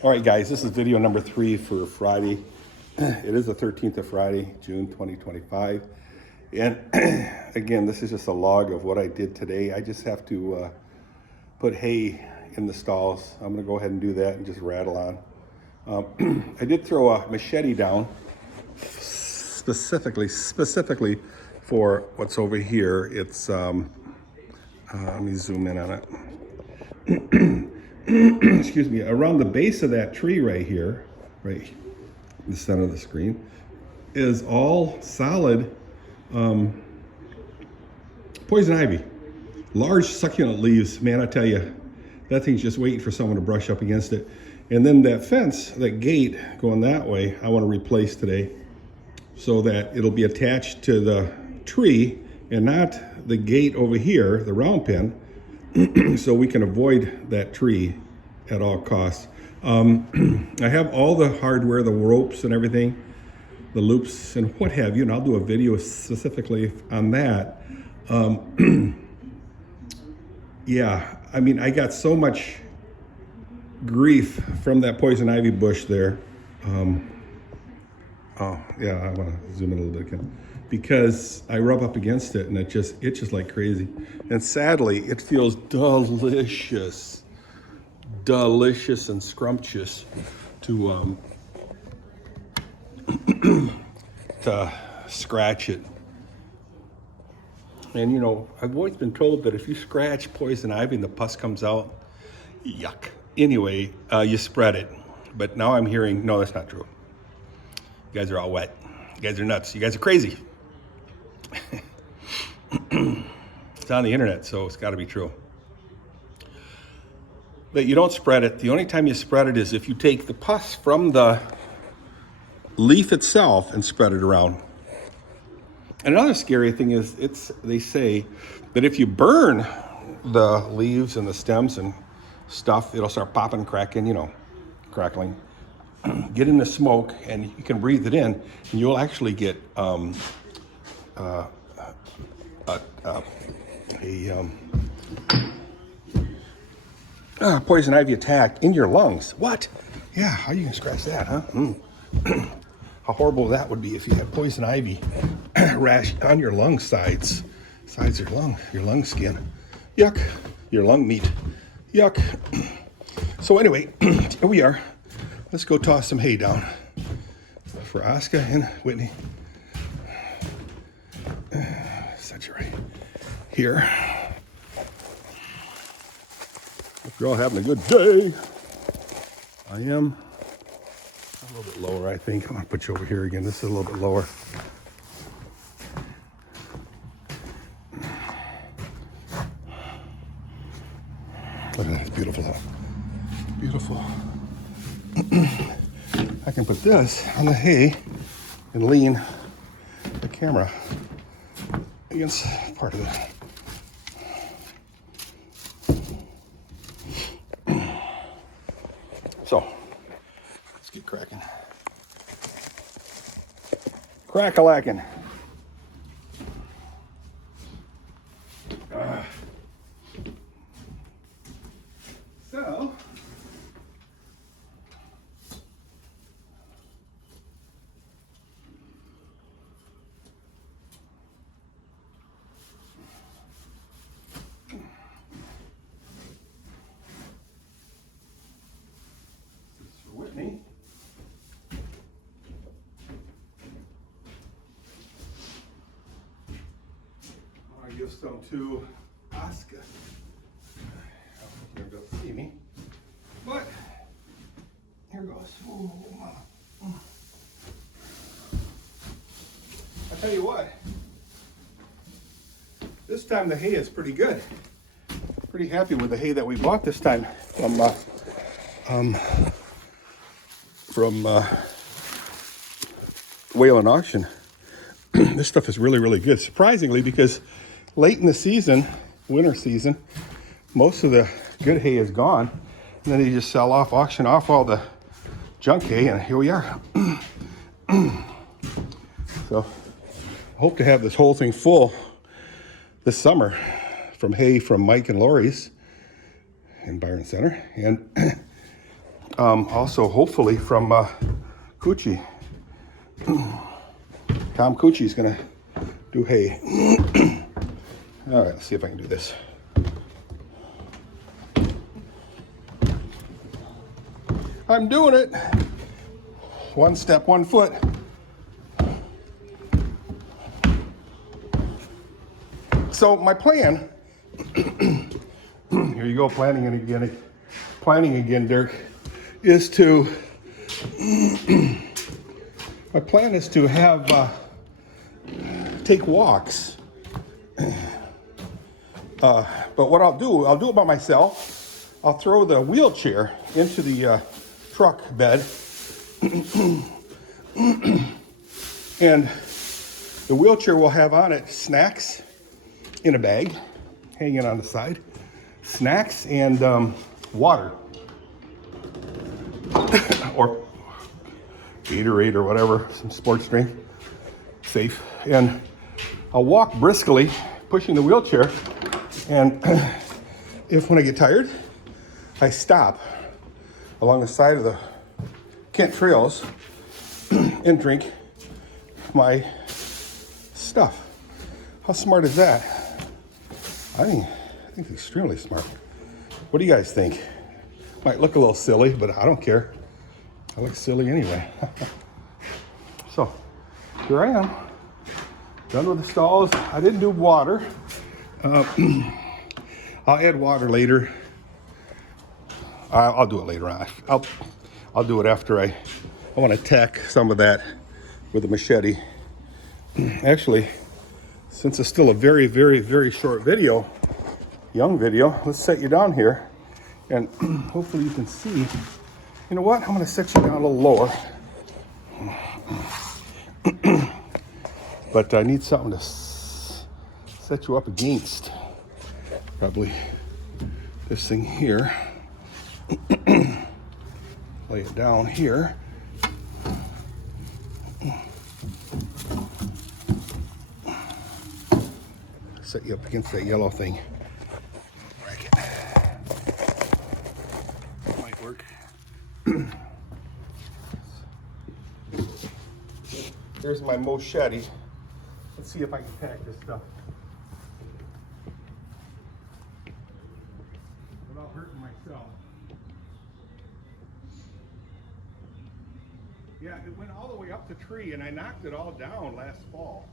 All right, guys, this is video number 3 for Friday. It is the 13th of Friday, June 2025. And again, this is just a log of what I did today. I just have to put hay in the stalls. I'm gonna go ahead and do that and just rattle on. I did throw a machete down specifically for what's over here. It's, let me zoom in on it. Excuse me, around the base of that tree right here, right in the center of the screen, is all solid poison ivy. Large succulent leaves, man, I tell you, that thing's just waiting for someone to brush up against it. And then that fence, that gate going that way, I want to replace today so that it'll be attached to the tree and not the gate over here, the round pen, so we can avoid that tree at all costs. I have all the hardware, the ropes and everything, the loops and what have you, and I'll do a video specifically on that. Yeah, I mean, I got so much grief from that poison ivy bush there. Oh, yeah, I want to zoom in a little bit again. Because I rub up against it and it just itches like crazy. And sadly, it feels delicious and scrumptious to to scratch it. And you know, I've always been told that if you scratch poison ivy and the pus comes out, yuck. Anyway, you spread it. But now I'm hearing, no, that's not true. You guys are all wet. You guys are nuts. You guys are crazy. It's on the internet, so it's got to be true. But you don't spread it. The only time you spread it is if you take the pus from the leaf itself and spread it around. And another scary thing is they say that if you burn the leaves and the stems and stuff, it'll start popping, cracking, you know, crackling. Get in the smoke and you can breathe it in and you'll actually get poison ivy attack in your lungs. What? Yeah, how are you gonna scratch that, huh? How horrible that would be if you had poison ivy rash on your lung sides of your lung skin. Yuck, your lung meat. Yuck. So anyway, here we are. Let's go toss some hay down for Oscar and Whitney. Such a right here. Hope you're all having a good day. I am a little bit lower, I think. I'm gonna put you over here again. This is a little bit lower. Look at that, it's beautiful. Beautiful. I can put this on the hay and lean the camera against part of it. So, let's get cracking. Crack-a-lackin'. So, Whitney. I give some to Oscar. You're going to see me, but here goes. Ooh, I tell you what, this time the hay is pretty good. Pretty happy with the hay that we bought this time from Whalen Auction. This stuff is really, really good. Surprisingly, because late in the season, winter season, most of the good hay is gone. And then they just sell off, auction off all the junk hay, and here we are. So I hope to have this whole thing full this summer from hay from Mike and Lori's in Byron Center. And Also, hopefully from Coochie. Tom Coochie's gonna do hay. All right, let's see if I can do this. I'm doing it. One step, 1 foot. So my plan, here you go, planning again, Dirk, is to, my plan is to have, take walks. But what I'll do it by myself. I'll throw the wheelchair into the truck bed, and the wheelchair will have on it snacks in a bag, hanging on the side, snacks and water, or Gatorade or whatever, some sports drink, safe. And I'll walk briskly, pushing the wheelchair, and if when I get tired, I stop along the side of the Kent Trails and drink my stuff. How smart is that? I think it's extremely smart. What do you guys think? Might look a little silly, but I don't care. I look silly anyway. So, here I am. Done with the stalls. I didn't do water. I'll add water later. I'll do it later on. I'll do it after I want to tack some of that with a machete. Actually, since it's still a very, very, very short video, young video, let's set you down here, and hopefully you can see. You know what? I'm going to set you down a little lower. But I need something to set you up against. Probably this thing here. Lay it down here. Set you up against that yellow thing. Bracket. Might work. Here's my machete. Let's see if I can pack this stuff without hurting myself. Yeah, it went all the way up the tree, and I knocked it all down last fall.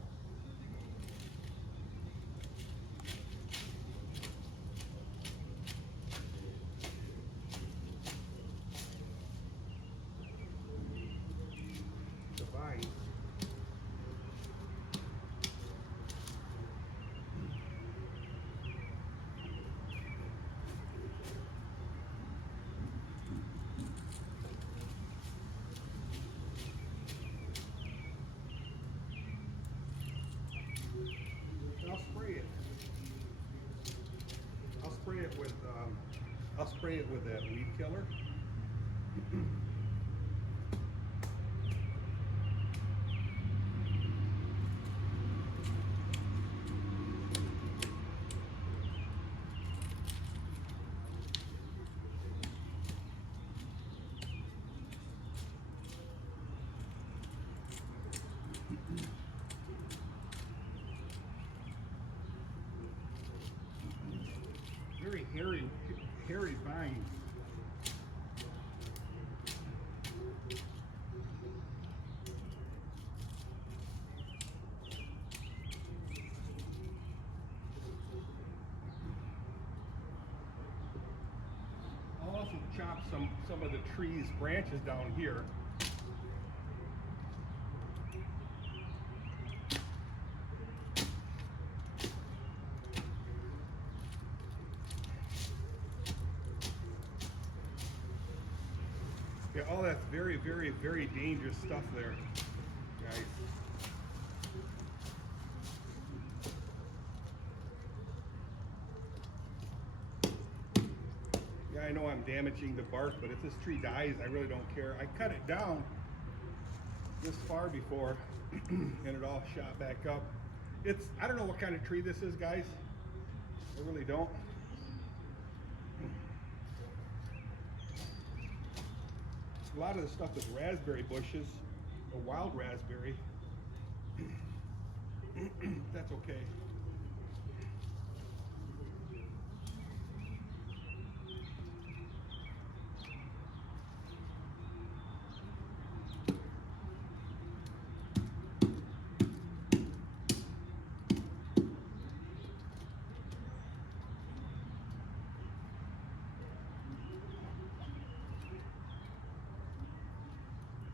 I'll spray it with that weed killer. Very hairy vines. I'll also chop some of the trees' branches down here. Yeah, all that's very, very, very dangerous stuff there, guys. Yeah, I know I'm damaging the bark, but if this tree dies, I really don't care. I cut it down this far before, and it all shot back up. I don't know what kind of tree this is, guys. I really don't. A lot of the stuff is raspberry bushes, a wild raspberry. That's okay.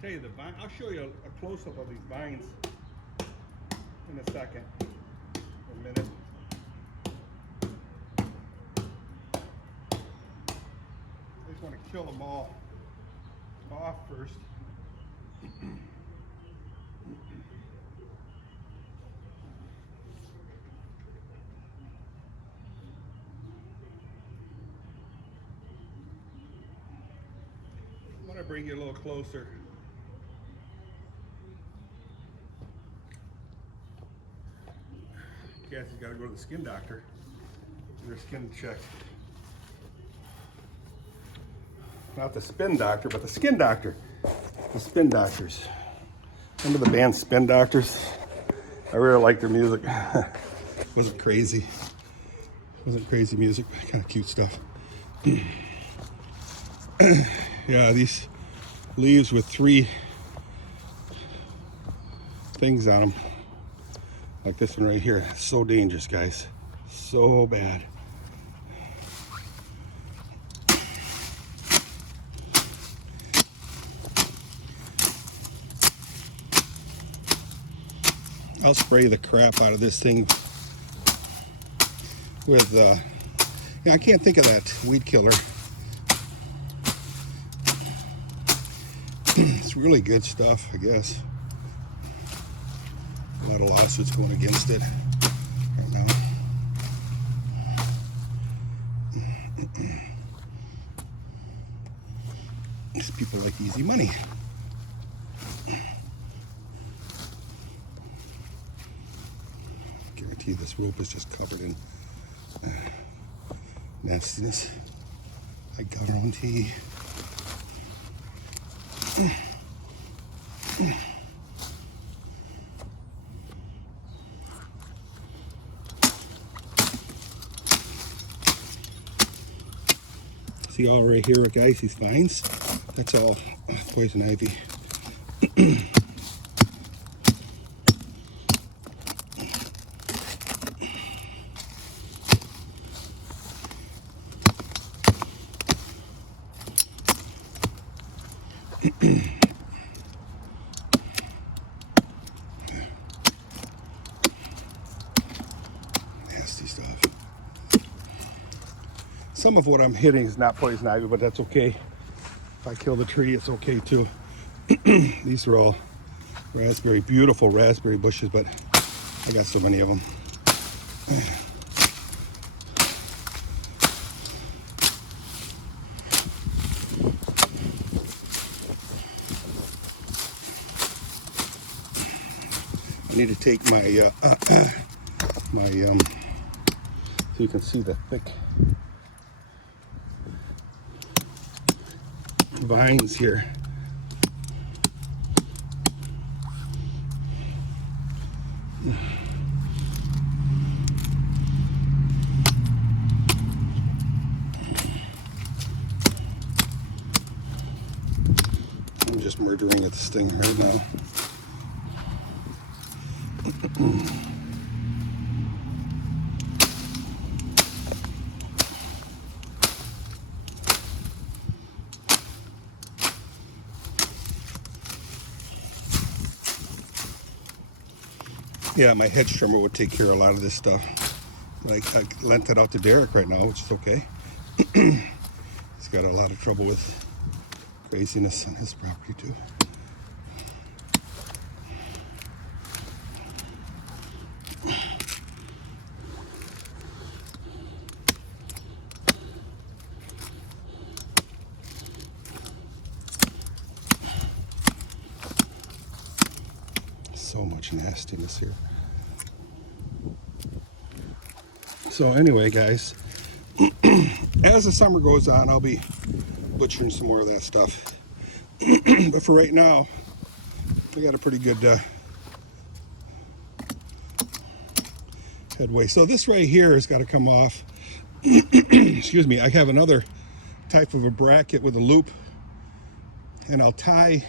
Tell you the vine, I'll show you a close-up of these vines in a second, a minute. I just want to kill them all off first. I'm going to bring you a little closer. Cassie's got to go to the skin doctor. Get her skin checked. Not the spin doctor, but the skin doctor. The spin doctors. Remember the band Spin Doctors? I really liked their music. Wasn't crazy. Wasn't crazy music, but kind of cute stuff. Yeah, these leaves with 3 things on them. Like this one right here. So dangerous, guys. So bad. I'll spray the crap out of this thing with, yeah, I can't think of that weed killer. It's really good stuff, I guess. A lot of lawsuits going against it right now. These people like easy money. Guarantee this rope is just covered in nastiness. I guarantee. See all right here, guys, these vines? That's all poison ivy. Nasty stuff. Some of what I'm hitting is not poison ivy, but that's okay. If I kill the tree, it's okay too. These are all raspberry, beautiful raspberry bushes, but I got so many of them. I need to take my, so you can see the thick vines here. I'm just murdering at this thing right now. Yeah, my hedge trimmer would take care of a lot of this stuff. I lent it out to Dirk right now, which is okay. He's got a lot of trouble with craziness on his property too. So much nastiness here. So anyway, guys, as the summer goes on, I'll be butchering some more of that stuff. But for right now, we got a pretty good headway. So this right here has got to come off. Excuse me. I have another type of a bracket with a loop, and I'll tie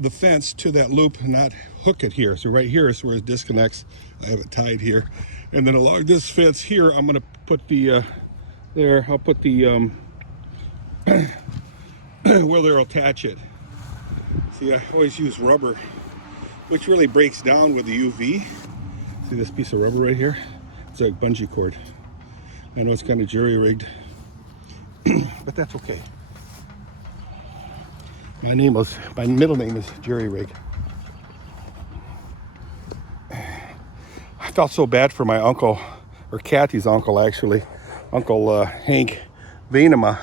the fence to that loop and not hook it here. So right here is where it disconnects. I have it tied here, and then along this fence here, I'm going to put the I'll put the where they'll attach it. See, I always use rubber, which really breaks down with the UV. See this piece of rubber right here? It's a bungee cord. I know it's kind of jury-rigged, but that's okay. My middle name is Jerry Rig. I felt so bad for my uncle, or Kathy's uncle actually, Uncle Hank Veenema.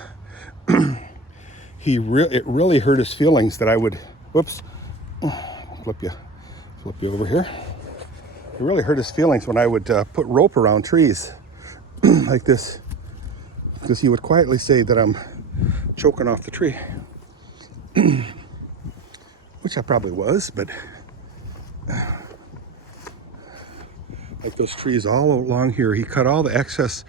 It really hurt his feelings that I would, whoops, flip you over here. It really hurt his feelings when I would put rope around trees like this, because he would quietly say that I'm choking off the tree. Which I probably was, but like those trees all along here, he cut all the excess